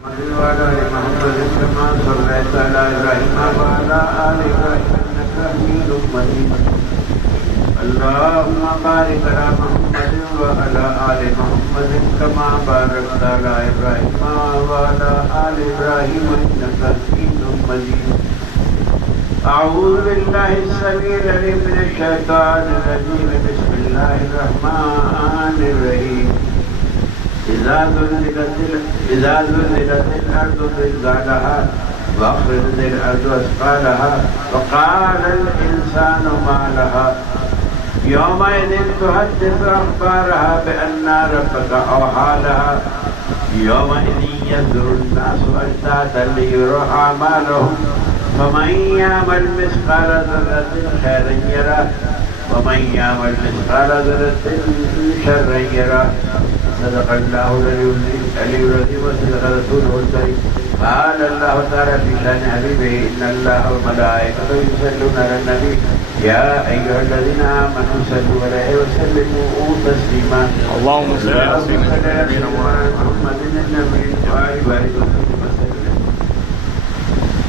وعلى محمد كما صليت على إبراهيم وعلى آل إبراهيم إنك حميد مجيد. اللهم بارك على محمد وعلى آل محمد كما باركت على إبراهيم وعلى آل إبراهيم إنك حميد مجيد. أعوذ بالله السميع العليم من الشيطان الرجيم. بسم الله الرحمن الرحيم. إذا زلزلت الأرض زلزالها وأخرجت الأرض أثقالها وقال الإنسان ما لها يومئذ تحدث أخبارها بأن ربك أوحى لها يومئذ يصدر الناس أشتاتا ليروا أعمالهم فمن يعمل مثقال ذرة خيرا يره ومن يعمل مثقال ذرة شرا يره. صدق الله العلي العظيم وصدق رسوله الكريم. قال الله تعالى في شأن حبيبه إن الله وملائكته يصلون على النبي يا أيها الذين آمنوا صلوا عليه وسلموا تسليما. اللهم صل على سيدنا محمد النبي وآل وسلم.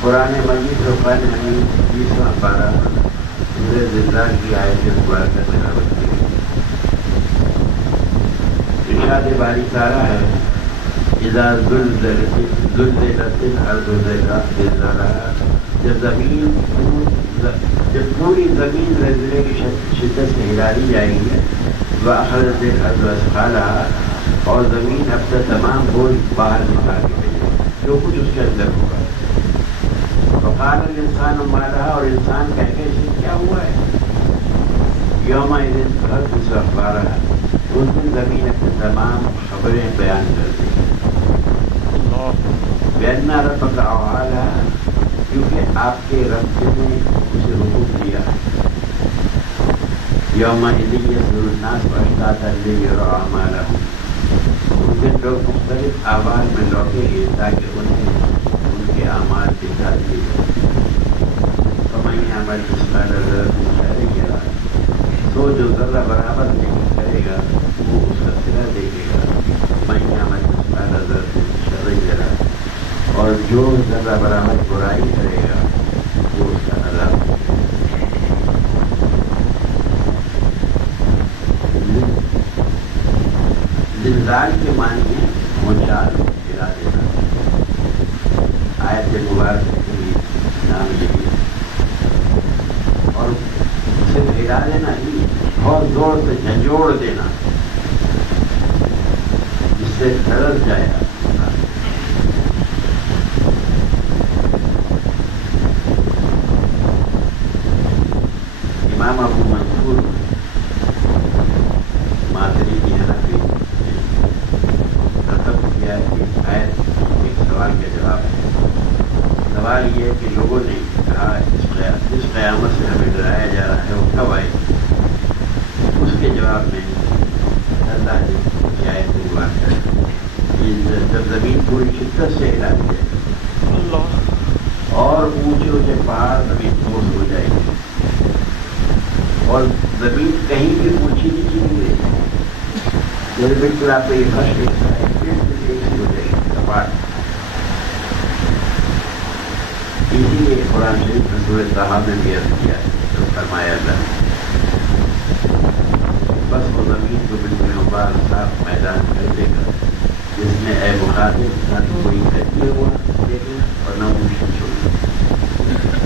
قرآن مجید فرقان حمید 20واں پارہ سورہ زلزال کی آیت مبارکہ تلاوت کی. ارشاد باری تعالیٰ ہے اذا زلزلت الارض زلزالها. جب پوری زمین زلزلے کی شدت سے ہلا دی جائے گی. واخرجت الارض اثقالها اور زمین اپنا تمام بوجھ باہر نکال کے جو کچھ اس کے اندر ہوگا. وقال الانسان ما لها اور انسان کہے کہ اسے کیا ہوا ہے. یومئذ تحدث اخبارها اس دن زمین اپنے تمام خبریں بیان کر دی. بأن ربك أوحى لها کیونکہ آپ کے رب نے اسے حکم دیا. یومئذ یصدر الناس أشتاتا ليروا أعمالهم. اس دن لوگ مختلف آواز میں لوٹیں گے تاکہ انہیں ان کے اعمال دکھا دیے جائیں. فمن يعمل مثقال ذرة خيرا يره. تو جو ذرہ برابر نہیں کرے گا وہ اس کا صلہ دیکھے گا. من يعمل مثقال ذرة شرا يره. اور جو ذرہ برابر برائی کرے گا وہ اس کا عذاب. زلزال کے معنی ہے اونچال گرا دینا. آیت مبارکہ کی نام یہی ہے. اور صرف ہلا دینا ہی بہت زور سے جھنجھوڑ دینا جس سے دھڑس جائے گا. امام ابو منصور ماتری کی حنفی نے رتب کیا کہ آیت ایک سوال کا جواب ہے. سوال یہ ہے کہ لوگوں نے کہا جس قیامت سے ہمیں ڈرایا جا رہا ہے وہ کب آئے. اس کے جواب میں اللہ نے کی آیت مبارکہ ہے جب زمین پوری شدت سے ہلا دی جائے گی اور اونچے اونچے پہاڑ زمین ٹھوس ہو جائے گی اور زمین کہیں بھی اونچی نیچی نہیں رہے گی. جیسے بالکل آپ کو یہ فرش دیکھتا ہے بالکل ایک ہی ہو جائے گی کپاٹ. اسی لیے قرآن شریف نے سورہ طٰہٰ میں بھی عرض کیا ہے تو فرمایا اللہ نے بس وہ زمین کو بالکل غبار صاف میدان کر دے گا جس میں اے مخاطب نہ تو کوئی کٹیے ہوا دیکھیں اور نہ اونچی چھوڑی.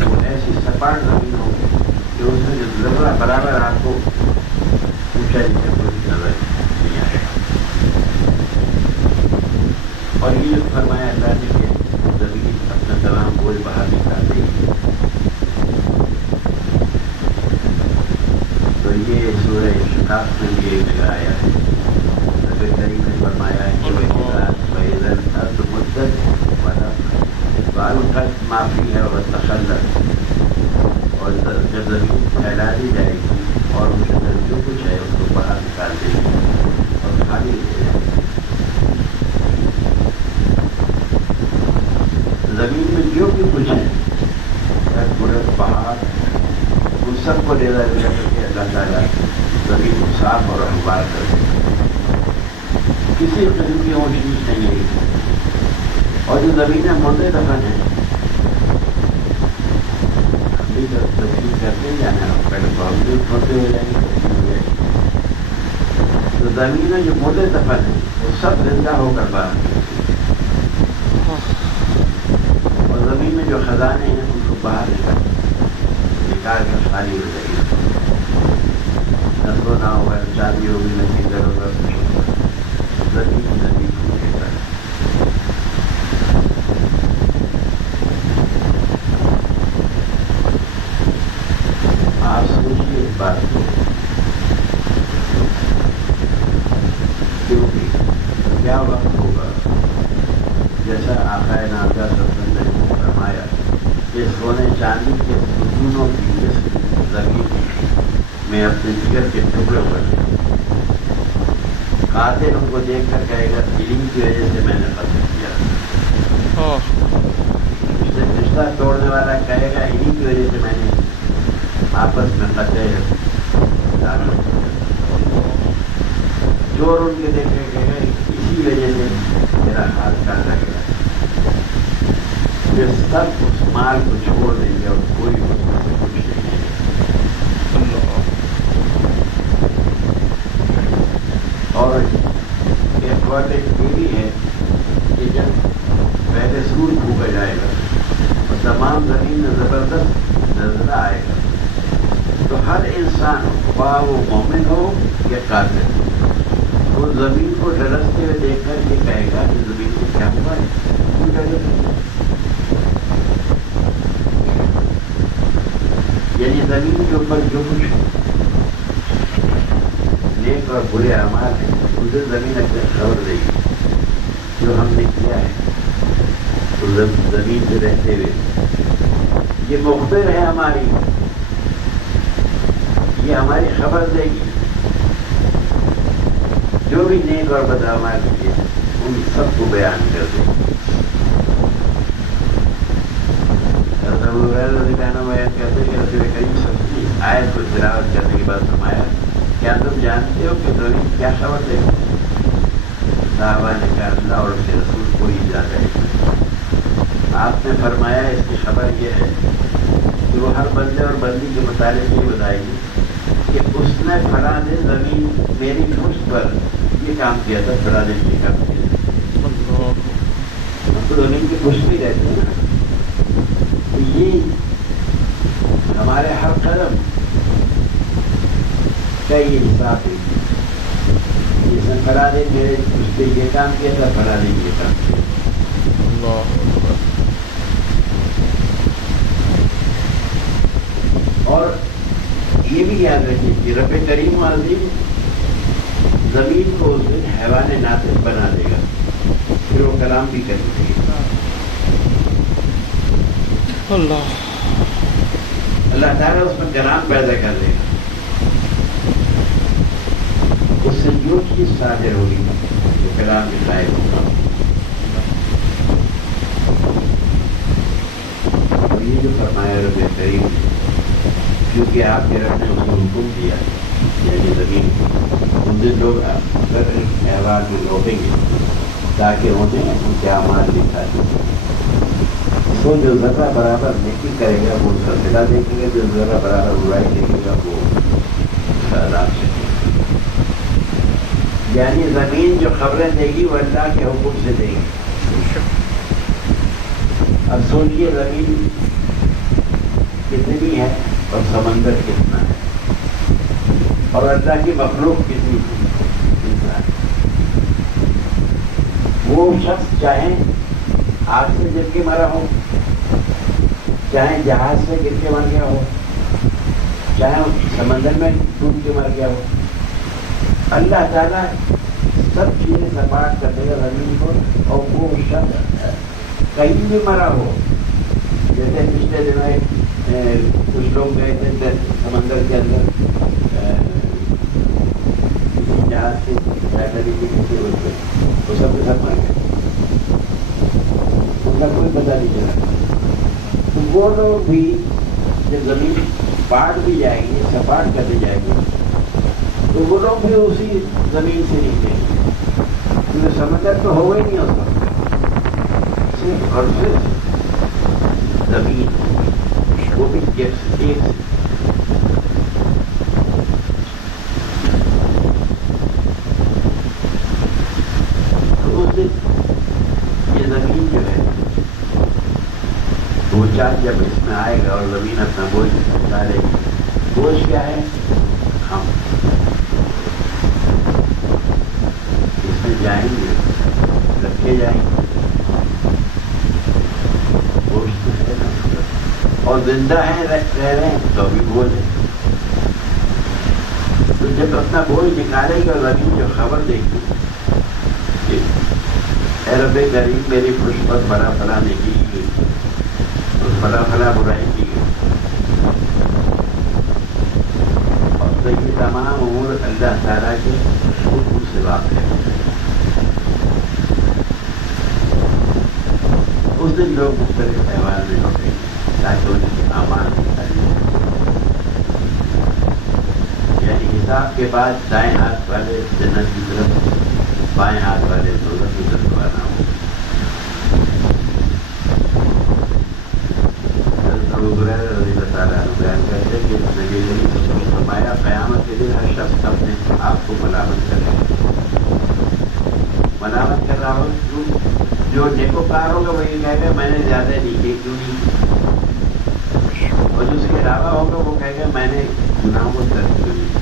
وہ ایسی سپاٹ زمین ہوگی کہ اس میں جو ذرہ برابر آپ کو اونچائی سے کوئی نظر نہیں آئے گا. اور یہ فرمایا اللہ نے کہ زمین اپنا تمام بوجھ باہر نکال دے گی. تو یہ سورہ شقاق میں بھی ایک جگہ آیا ہے. نبی کریم نے فرمایا ہے کہ فَإِذَا الْأَرْضُ مُدَّتْ وَأَلْقَتْ مَا فِيهَا وَتَخَلَّتْ. اور جب زمین پھیلا دی جائے گی اور اس کے اندر جو کچھ ہے اس کو باہر نکال دے گی اور خالی ہو جائے گی. زمین میں جو بھی کچھ ہے پورے پہاڑ ان سب کو لے کر کے اللہ تعالیٰ زمین کو صاف اور ہموار کر دے گا. کسی قسم کی اونچ نیچ نہیں ہے. اور جو زمینیں مردے دفن ہیں ابھی تو تبدیل کرتے ہی جانا ہے، پہلے باوجود ہوتے ہو جائیں گے. تو زمینیں جو مردے دفن ہیں وہ سب زندہ ہو کر باہر، اور زمین میں جو خزانے ہیں ان کو باہر نکال کر خالی ہو جائے گی. نہ سونا ہوگا، نہ چاندی ہوگی، نہ سنگر ہوگا، زمین زمین کے ساتھ. آپ سوچیے اس بات کو، کیونکہ کیا وقت ہوگا جیسا آقا نامدار صلی اللہ علیہ وسلم نے فرمایا کہ سونے چاندی کے ستونوں کی اس زمین میں اپنے جگر کے ٹکڑے پر قاتل ان کو دیکھ کر کہے گا علم کی وجہ سے میں نے قتل کیا. رشتہ توڑنے والا کہے گا علم کی وجہ سے میں نے آپس میں قتل ڈالا. چور ان کے دیکھ کے کہے گا اسی وجہ سے میرا حال کر لگے گا. یہ سب اس مال کو چھوڑ دیں گے اور کوئی اس میں سے کچھ نہیں ہے. اور ایک بات یہ بھی ہے کہ جب پہلے سورج پھونکا جائے گا اور تمام زمین میں زبردست نظر آئے گا تو ہر انسان خواہ وہ مومن ہو یا کافر وہ زمین کو ڈھلستے ہوئے دیکھ کر یہ کہے گا کہ زمین کو کیا ہوا ہے. یعنی زمین کے اوپر جو کچھ نیک اور برے اعمال ہیں اسے زمین اپنے خبر دے گی. جو ہم نے کیا ہے تو زمین سے رہتے ہوئے یہ مخبر ہے ہماری، یہ ہماری خبر دے گی. جو بھی نیک اور بد اعمال کیے ان سب کو بیان کر دے گی. کہتے کہ رسول کریم سب کی آیت کو تلاوت کرنے کے بعد فرمایا کیا تم جانتے ہو کہ زمین کیا خبر دے گی؟ صحابہ نے کہا اللہ اور اس کے رسول کو ہی جاتا ہے. آپ نے فرمایا اس کی خبر یہ ہے کہ وہ ہر بندے اور بندی کے متعلق یہ بتائے گی کہ اس نے فلاں دن زمین میری پشت پر یہ کام کیا تھا، فلاں دن یہ کام کیا تھا. تو زمین کی پشت بھی رہتی ہے نا. تو یہ ہمارے ہر قدم کا یہ حساب ہے. جس نے فلاں دن میرے اس پہ یہ کام کیا تھا، فلاں دن یہ کام کیا. اور یہ بھی یاد رکھیے کہ رب کریم عظیم زمین کو اس دن حیوان ناطق بنا دے گا، پھر وہ کلام بھی کر دے گا. اللہ تعالیٰ اس میں کلام پیدا کر دے گا. اس سے جو چیز صادر ہوگی وہ کلام کے قائم ہوگا. اور یہ جو فرمایا رب کریم کیونکہ آپ کے رب نے اس کو حکم دیا یعنی زمین ان دن لوگ احوال میں لوٹیں گے تاکہ انہیں ان کے اعمال دکھا دیں. تو جو ذرہ برابر نیکی کرے گا وہ اس کا صلا دیکھے گا، جو ذرہ برابر برائی دیکھے گا وہ اس کا عذاب سکے گا. یعنی زمین جو خبریں دے گی وہ اللہ کے حکم سے دے گی. اب سوچیے زمین کتنی ہے اور سمندر کتنا ہے اور اللہ کی مخلوق کتنی ہے. وہ شخص چاہے آگ سے گر کے مرا ہو، چاہے جہاز سے گر کے مر گیا ہو، چاہے سمندر میں ڈوب کے مر گیا ہو، اللہ تعالیٰ سب چیزیں سپاٹ کر دے گا زمین کو. اور وہ شخص کہیں بھی مرا ہو، جیسے پچھلے دنوں کچھ لوگ گئے تھے سمندر کے اندر جہاز سے وہ سب کے سب مر گئے، ان کا کوئی پتہ نہیں چلا. تو وہ لوگ بھی جب زمین پاٹ بھی جائے گی، سپاٹ کر دی جائے گی تو وہ لوگ بھی اسی زمین سے نکلیں گے، کیونکہ سمندر تو ہوگا ہی نہیں اس وقت. سے اور پھر زمین وہ بھی ایک سے تو اس دن یہ زمین جو ہے وہ چاند جب اس میں آئے گا اور زمین اپنا بوجھ ڈالے گی. بوجھ کیا ہے؟ ہم اس میں جائیں گے رکھے جائیں گے بوجھ تو ہے نا, اور زندہ ہیں رہ رہے ہیں تو بھی بوجھ ہے. تو جب اپنا بوجھ نکالے گی اور زمین جو خبر دے گی کہ اے رب کریم میری خوش پر بڑا فلاں نہیں کی گئی, بڑا فلاں برائی کی گئی, اور تو یہ تمام امور اللہ تعالیٰ کے حکم سے واقع ہے. اس دن لوگ مختلف تہوار میں ہوتے ہیں تاکہ ان کے اعمال نکالے, یعنی حساب کے بعد دائیں ہاتھ والے جنت کی طرف, بائیں ہاتھ والے دوزخ کی طرف روانہ ہو. ابو ہریرہ رضی اللہ تعالیٰ عنہ بیان کرتے کہ نبی نے فرمایا قیامت کے دن ہر شخص اپنے آپ کو ملامت کرے, ملامت کر رہا ہو. جو نیکوکار ہوگا وہ یہ کہے گا میں نے زیادہ نہیں کیے کیوں نہیں, اور جو اس کے علاوہ ہوگا وہ کہے گا میں نے گناہوں کو ترک کیوں نہیں.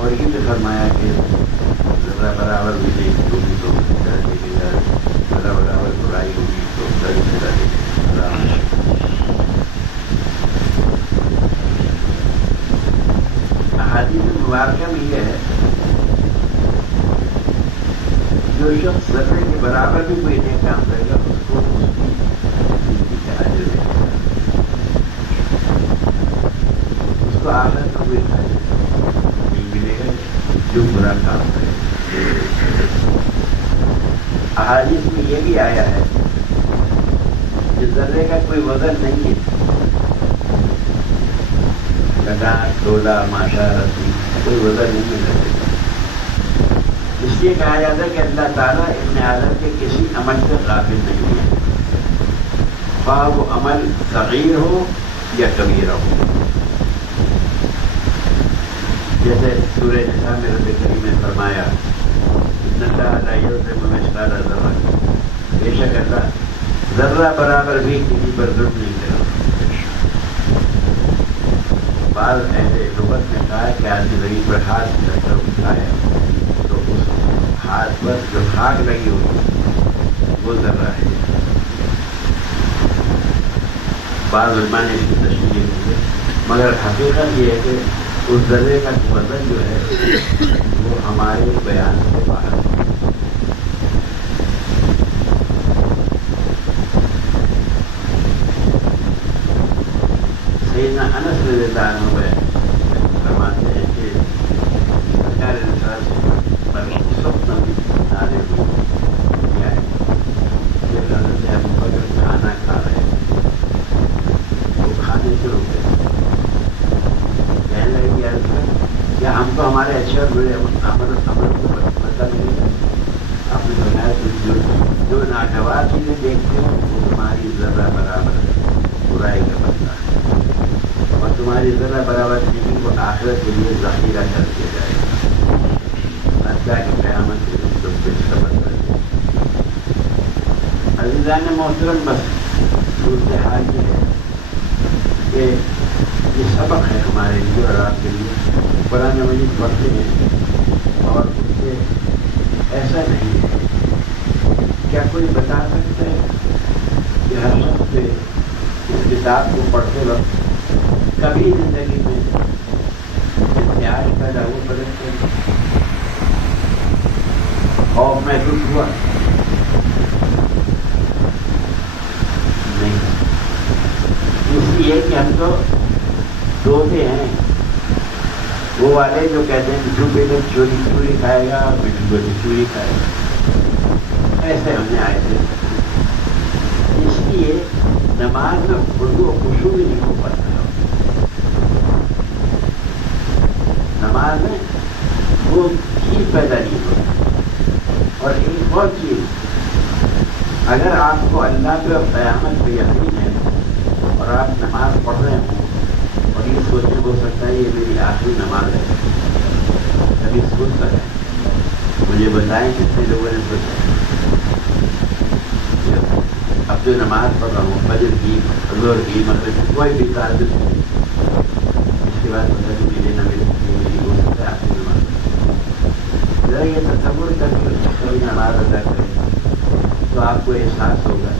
اور یہ بھی فرمایا کہ ذرا برابر بھی نہیں ہوگی تو ذرا برابر برائی ہوگی تو حدیث مبارکہ میں یہ ہے جو شخص ذرے کے برابر بھی کوئی نیک کام کرے گا اس کو اس کی زندگی کا اجر ملے گا, اس کو آخرت میں کوئی اجر نہیں ملے گا جو برا کام کرے. احادیث میں یہ بھی آیا ہے کہ ذرے کا کوئی وزن نہیں ہے, ڈولا ماشا رسی کوئی وزن نہیں ہے. اس لیے کہا جاتا ہے کہ اللہ تعالیٰ ابن آدم کے کسی عمل سے غافل نہیں ہے, خواہ وہ عمل صغیر ہو یا کبیرہ ہو. جیسے سورہ نساء میں رب کریم نے فرمایا ان اللہ لا یظلم مثقال ذرہ, بے شک اللہ ذرہ برابر بھی کسی پر ظلم نہیں کرا. بعض اہل لغت نے کہا کہ آدمی زمین پر ہاتھ رکھ کر اٹھایا تو اس ہاتھ پر جو خاک لگی ہوگی وہ ذرہ ہے. بعض علماء نے اس کی تشریح کی ہے, مگر حقیقت یہ ہے کہ اس ذرے کا وزن جو ہے وہ ہمارے بیان سے باہر ہے. سیدنا انس رضی اللہ عنہ فرماتے ہیں کہ سرکار رسالت پر سب نبی نارے ہوئی کیا ہے کہ حضرت ابو بکر کھانا کھا رہے ہیں, وہ کھانے سے رکے, کہنے لگے کیا ہم کو ہمارے اچھے اور برے عمل کو پتہ نہیں ہے. آپ نے فرمایا جو ناگوار چیزیں دیکھتے ہو وہ تمہاری ذرہ برابر برائی کا بدلہ ہے, اور تمہاری ذرہ برابر چیزیں کو آخرت کے لیے ذخیرہ کر دیا جائے گا حتیٰ کہ قیامت کے دن تم سے خبر کر دیں. عزیزان محترم, بس صورتحال یہ ہے کہ یہ سبق ہے ہمارے لیے اور آپ کے لیے. قرآن مجید پڑھتے ہیں اور اس سے ایسا نہیں ہے. کیا کوئی بتا سکتا ہے کہ ہر شخص سے اس کتاب کو پڑھتے وقت کبھی زندگی میں احتیاج پیدا ہوا بدلتے خوف محسوس ہوا؟ نہیں. اس لیے کہ ہم تو دوتے ہیں وہ والے جو کہتے ہیں مٹھو بیٹے چوری کھائے گا, مٹھو بیٹے چوری کھائے گا, ایسے ہم نے آئے تھے. اس لیے نماز میں خشوع بھی نہیں ہو پاتا. نماز ہے وہ چیز پیدا نہیں ہوتی. اور ایک اور چیز، اگر آپ کو اللہ پہ اور قیامت پہ یقین ہے اور آپ نماز پڑھ رہے ہوں اور یہ سوچیں ہو سکتا ہے یہ میری آخری نماز ہے، کبھی سوچ سکیں مجھے بتائیں کتنے لوگوں نے سوچا اب جو نماز پڑھ رہا ہوں فجر کی، ظہر کی، مغرب کی، کوئی بھی تعلق نہیں، اس کے بعد پتہ نہیں ملے نہ ملے، میری ہو سکتا ہے آخری نماز. ذرا یہ تصور کر کے کبھی نماز ادا کریں تو آپ کو احساس ہوگا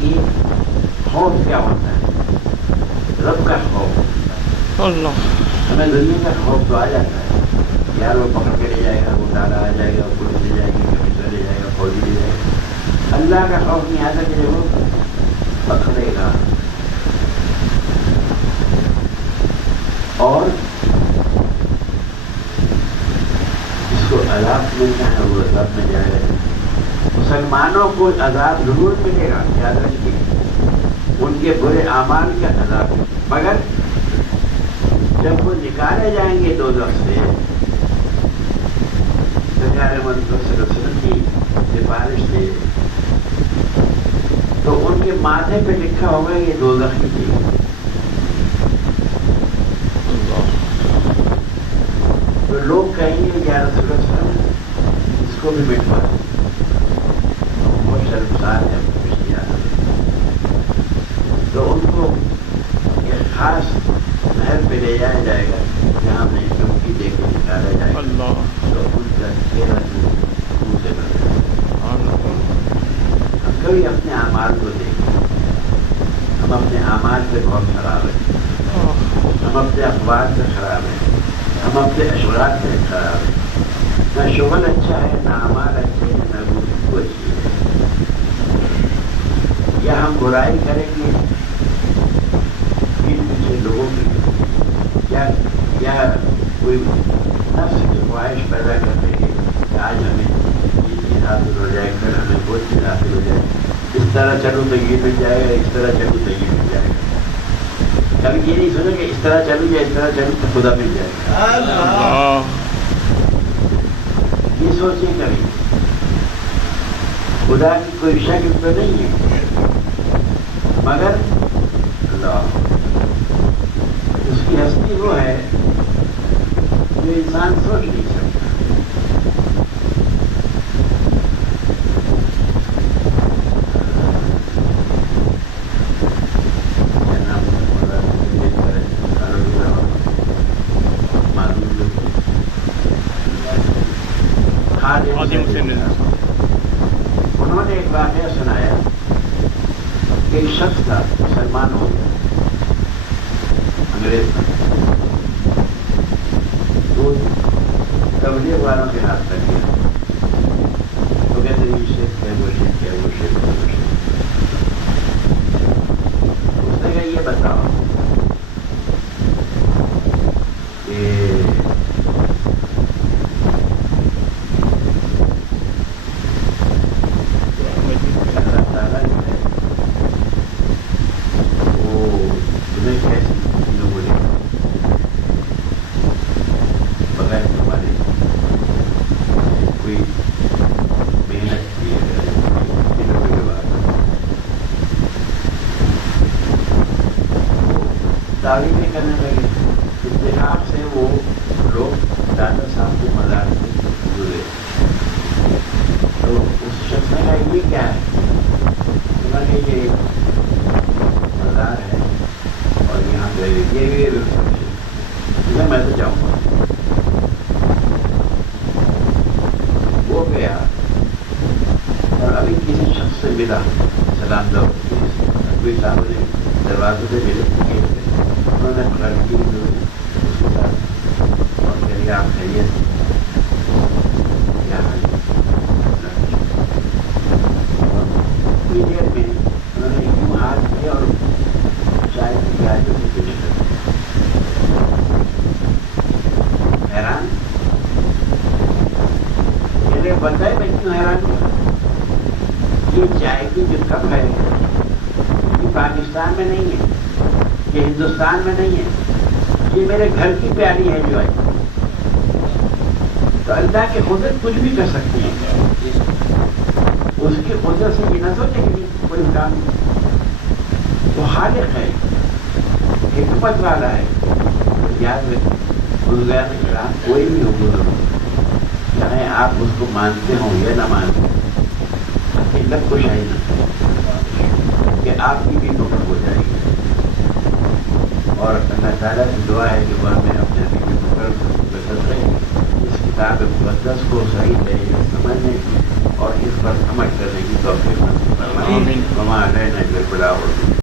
کہ خوف کیا ہوتا ہے، رب کا خوف. اللہ ہمیں دنیا کا خوف تو آ جاتا ہے، یار وہ پکڑ کے لے جائے گا، وہ ڈالا آ جائے گا، پولیس لے جائے گی، کمیشنر لے جائے گا، فوجی لے جائے گا. اللہ کا خوف نہیں آتا کہ وہ پکڑے گا اور جس کو عذاب ملنا ہے وہ عذاب میں جائے گا. مسلمانوں کو عذاب ضرور ملے گا، یاد رکھیے، ان کے برے اعمال کا عذاب، مگر جب وہ نکالے جائیں گے دوزخ سے سرکار محمد صلی اللہ علیہ وسلم کی سفارش سے، تو ان کے ماتھے پہ لکھا ہوگا یہ دوزخی تھی. تو لوگ کہیں گے یا رسول اللہ صلی اللہ علیہ وسلم اس کو بھی مٹوا دیں، بہت شرمسار ہے تو ان کو ایک خاص نہر پہ لے جایا جائے گا جہاں میں ڈبکی دے کے نکالا جائے گا. تو ان کا چہرہ منہ سے بنے. ہم کبھی اپنے اعمال کو دیکھیں، ہم اپنے اعمال سے بہت خراب ہیں، ہم اپنے اخبار سے خراب ہیں، ہم اپنے اشغال سے خراب ہیں. نہ شغل اچھا ہے، نہ اعمال اچھے ہیں، نہ گفتگو اچھی ہے. یا ہم برائی کریں گے پیچھے لوگوں کی، یا کوئی نفس کی خواہش پیدا کر دیں گے کہ آج ہمیں یہ چیز حاصل ہو جائے، کل ہمیں وہ چیز حاصل ہو جائے، اس طرح چلوں تو یہ مل جائے گا، اس طرح چلوں تو یہ مل جائے گا. کبھی یہ نہیں سنو کہ اس طرح چلوں یا اس طرح چلوں تو خدا مل جائے گا. یہ سوچیں کبھی خدا کی کوئی شکل تو نہیں ہے، مگر اللہ اس کی ہستی وہ ہے جو انسان سوچ نہیں سکتا. انہوں نے ایک واقعہ سنایا کہ ایک شخص تھا، مسلمان ہو گیا، انگریز تھا، تو تبلیغ والوں کے ہاتھ تک گیا. تو کہتے ہیں یہ شیخ ہے، وہ شیخ ہے، وہ شیخ ہے، وہ شیخ. اس نے کہا یہ بتاؤ کہ تعریفیں کرنے لگے. اتحاد سے وہ لوگ دادا صاحب کے مزار سے جڑے. تو اس شخص نے کہا یہ کیا ہے؟ انہوں نے یہ مزار ہے اور یہاں پہ یہ میں تو جاؤں گا. وہ گیا اور ابھی کسی شخص سے ملا، سلام دو، کوئی صاحب نے دروازے سے ملے، انہوں نے خراب کی اس کے ساتھ اور کہہ دیا آپ خیریت کیا حال ہے. کچھ دیر میں انہوں نے یوں ہاتھ کیا اور شاید کی آج اسے پیش کر حیران. میرے بتائے میں کیوں حیران ہوں؟ یہ چائے کی جو کپ ہے یہ پاکستان میں نہیں ہے، یہ ہندوستان میں نہیں ہے، یہ میرے گھر کی پیاری ہے جو ہے. تو اللہ کی قدرت کچھ بھی کر سکتی ہے. اس کی قدرت سے یہ نہ سوچے کہ کوئی کام نہیں. وہ خالق ہے, حکمت والا ہے. یاد رکھیں بزرگان کرام کوئی بھی ہو بزرگ, چاہے آپ اس کو مانتے ہوں یا نہ مانتے ہوں, علت کو شاہی نہ کہ آپ کی بھی مقرر ہو جائے گی. اور اللہ تعالیٰ کی دعا ہے کہ وہ ہمیں اپنے بھی مقرر رہے اس کتاب مقدس کو صحیح طریقے سے سمجھنے کی اور اس پر عمل کرنے کی توفیق نصیب فرمائے. وما علینا الا البلاغ.